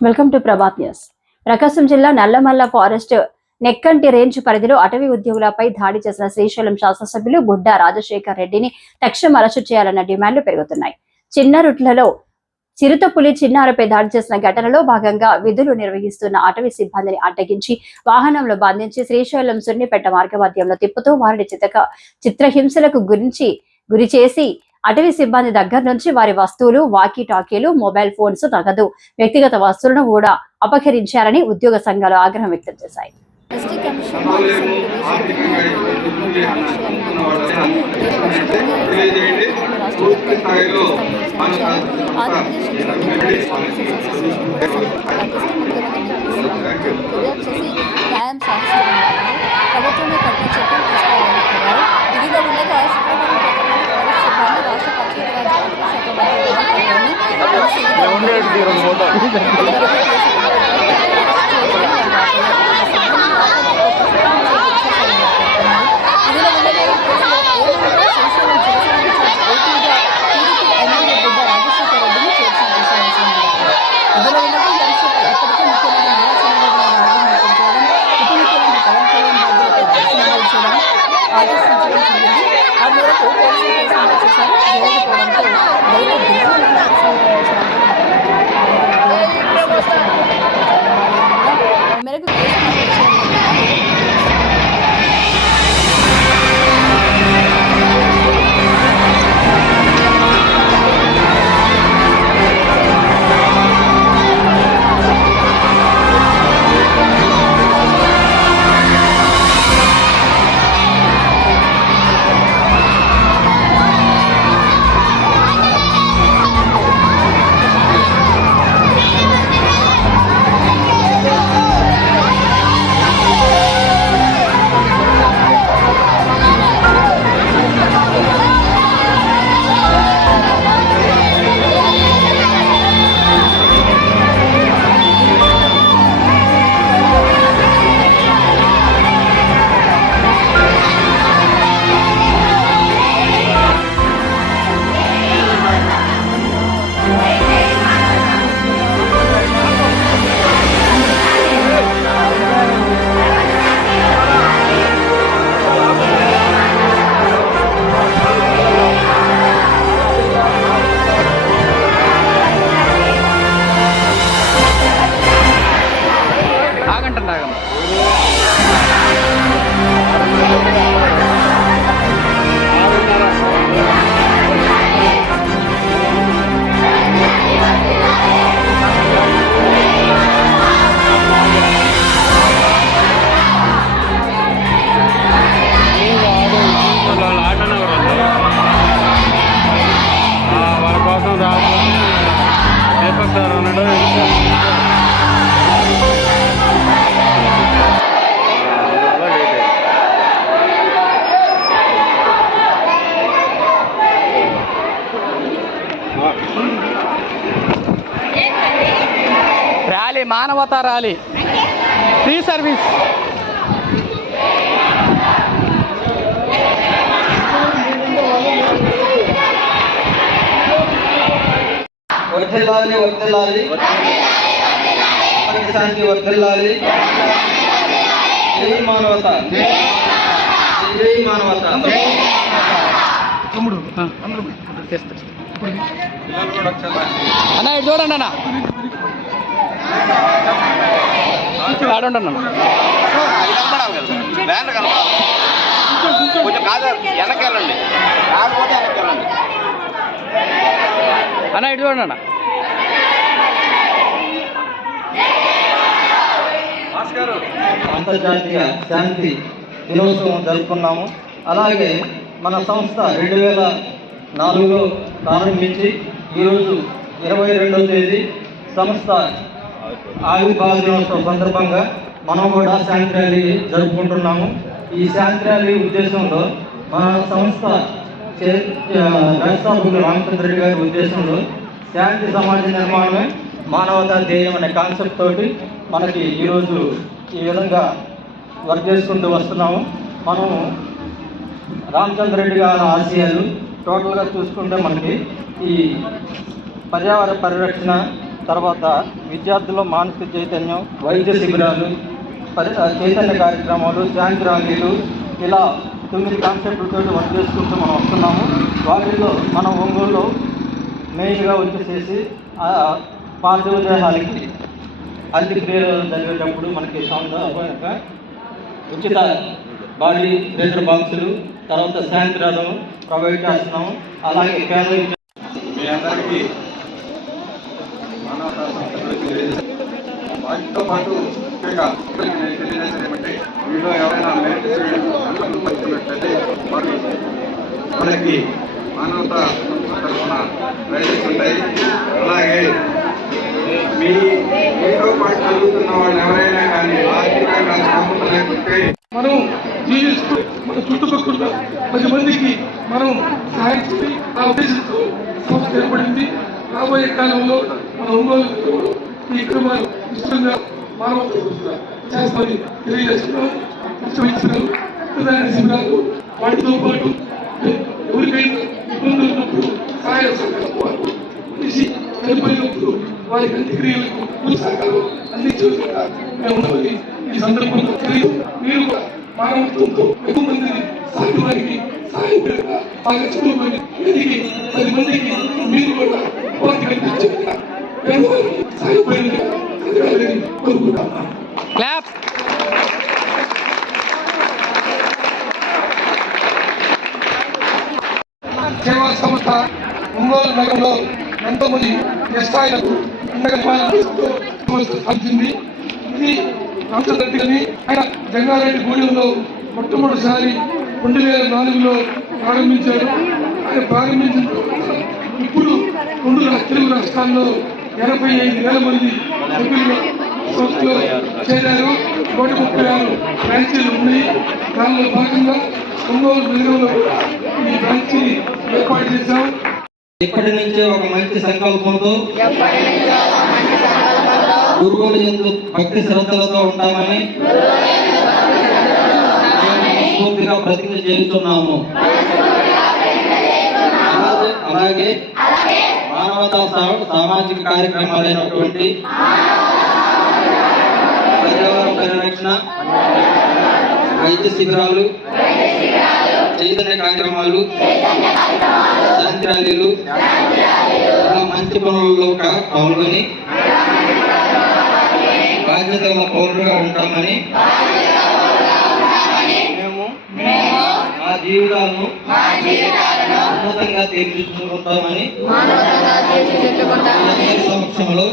Welcome to Prabhat news. Prakasam జిల్లా Nallamala forest Nekkanti range పరిధిలో అటవీ ఉద్యోగులపై దాడి చేసిన శ్రీశైలం శాసనసభ్యులు గుడ్డ రాజశేఖర్ రెడ్డిని తక్షణం అరెస్టు చేయాలన్న డిమాండ్లు పెరుగుతున్నాయి. చిన్నరుట్లలో చిరుతపులి చిన్నారపై దాడి చేసిన ఘటనలో భాగంగా విధులు నిర్వహిస్తున్న అటవీ సిబ్బందిని అడ్డగించి వాహనంలో బంధించి శ్రీశైలం సున్నిపెట్ట మార్గమధ్యంలో తిప్పుతూ వారిని చితక చిత్రహింసలకు గురించి గురి చేసి అటవీ సిబ్బంది దగ్గర నుంచి వారి వస్తువులు వాకీ టాకీలు మొబైల్ ఫోన్స్ నగదు వ్యక్తిగత వస్తువులను కూడా అపహరించారని ఉద్యోగ సంఘాలు ఆగ్రహం వ్యక్తం చేశాయి. ప్రభుత్వమే కఠిన ఉండేది ప్రశ్న చేయడం ఆదేశించడం జరిగింది. ఆ మేరకు పోలీసులు కేసు నమోదు చేశారు. జరగకపోవడంతో బయట మానవతా ర్యాలీ ఫ్రీ సర్వీస్ వర్ధిల్లాలి వర్ధిల్లాలి. శాంతి వర్ధిల్లాలి. జై మానవత. జై మానవత. అన్న ఇటు చూడండి అన్న. ఆడండి అన్న. బ్యానర్ కనపడాలి. కొంచెం కాదు వెనకెళ్ళండి. రాకపోతే వెనకెళ్ళండి. అన్న ఇటు చూడండి అన్న. అంతర్జాతీయ శాంతి దినోత్సవం జరుపుకున్నాము. అలాగే మన సంస్థ రెండు వేల నాలుగులో ప్రారంభించి ఈరోజు ఇరవై రెండవ తేదీ సంస్థ ఆవిర్భావ దినోత్సవం సందర్భంగా మనం కూడా శాంతి ర్యాలీ జరుపుకుంటున్నాము. ఈ శాంతి ర్యాలీ ఉద్దేశంలో మన సంస్థ చే- ఆ, రామచంద్ర రెడ్డి గారి ఉద్దేశంలో శాంతి సమాజ నిర్మాణమే మానవతా ధ్యేయం అనే కాన్సెప్ట్ తోటి మనకి ఈరోజు ఈ విధంగా వర్క్ చేసుకుంటూ వస్తున్నాము. మనం రామచంద్ర రెడ్డి గారి ఆశయాలు టోటల్గా చూసుకుంటే మనకి ఈ పర్యావరణ పరిరక్షణ తర్వాత విద్యార్థుల మానసిక చైతన్యం వైద్య శిబిరాలు చైతన్య కార్యక్రమాలు శాంతి ర్యాలీలు ఇలా తొమ్మిది కాన్సెప్ట్లతో వర్క్ చేసుకుంటూ మనం వస్తున్నాము. వాటిల్లో మన ఒంగోలులో మెయిన్గా వచ్చేసేసి ఆ, పార్థివ దేహాలకి అంత్యక్రియలు జరిగేటప్పుడు మనకి సౌండ్ ఉచిత బాడీ ప్రెషర్ బాక్సులు తర్వాత శాంతి రథం ప్రొవైడ్ చేస్తున్నాము. అలాగే మీ అందరికీ మానవతా వాటితో పాటు ముఖ్యంగా తెలియజేసేది ఏమంటే మీలో ఎవరైనా మెరిట్ స్టూడెంట్స్ మనకి మానవతా తరఫున ప్రైజెస్ ఉంటాయి. అలాగే మీ మీతో పాటు చదువుతున్న వాళ్ళు ఎవరైనా కానీ ఆర్థికంగా స్తోమత లేకుంటే మనం జీవిస్తూ మన చుట్టుపక్కల పది మందికి మనం సహాయం చేసి ఆ ఉద్దేశంతో సంస్థ ఏర్పడింది. రాబోయే కాలంలో మన ఒంగోలు ఈ క్రమాలు విస్తృతంగా మానవ చేస్తామని తెలియజేస్తున్నాం విశ్వవిద్యాలయాలు ప్రధాన వాటితో పాటు ఎవరికైనా ఇబ్బందులు ఉన్నప్పుడు సహాయ సహకారం వారు చనిపోయినప్పుడు వారి అంత్యక్రియలకు సహకారం అందించేందుకు మేము ఉన్నామని ఈ సందర్భంగా తెలియదు మీరు కూడా మానవత్వంతో ఎక్కువ మందిని సాటి వారికి బాగా చదువుకొని ఎదిగి పది మందికి మీరు కూడా క్లాప్ సేవా సంస్థ ఒంగోలు నగరంలో ఎంతో మంది వ్యవసాయాలకు అండగా సాధించింది. ఇది రామచంద్రని ఆయన జంగారెడ్డి గూడెంలో మొట్టమొదటిసారి రెండు వేల నాలుగులో ప్రారంభించారు. ఆయన ప్రారంభించిన ఇప్పుడు రెండు తెలుగు రాష్ట్రాల్లో ఎనభై ఐదు వేల మంది సభ్యులు సంస్థలో చేరారు. నూట ముప్పై ఆరు బ్రాంచీలు ఉన్నాయి. దానిలో భాగంగా ఒంగోలు నగరంలో ఈ బ్రాంచీని ఏర్పాటు చేశాం ఇప్పటి నుంచే ఒక మంచి సంకల్పంతో గురువులు ఎందు భక్తి శ్రద్ధలతో ఉంటామని మేము పూర్తిగా ప్రతిజ్ఞ చేస్తున్నాము. అలాగే మానవత సామాజిక కార్యక్రమాలైనటువంటి పర్యావరణ పరిరక్షణ. వైద్య శిబిరాలు చైతన్య కార్యక్రమాలు. శాంతి ర్యాలీలు ఇలా మంచి పనులలో పాల్గొని బాధ్యత గల పౌరులుగా ఉంటామని జీవితాలను ఉన్నతంగా తీర్చిదిద్దుకుంటామని సమక్షంలో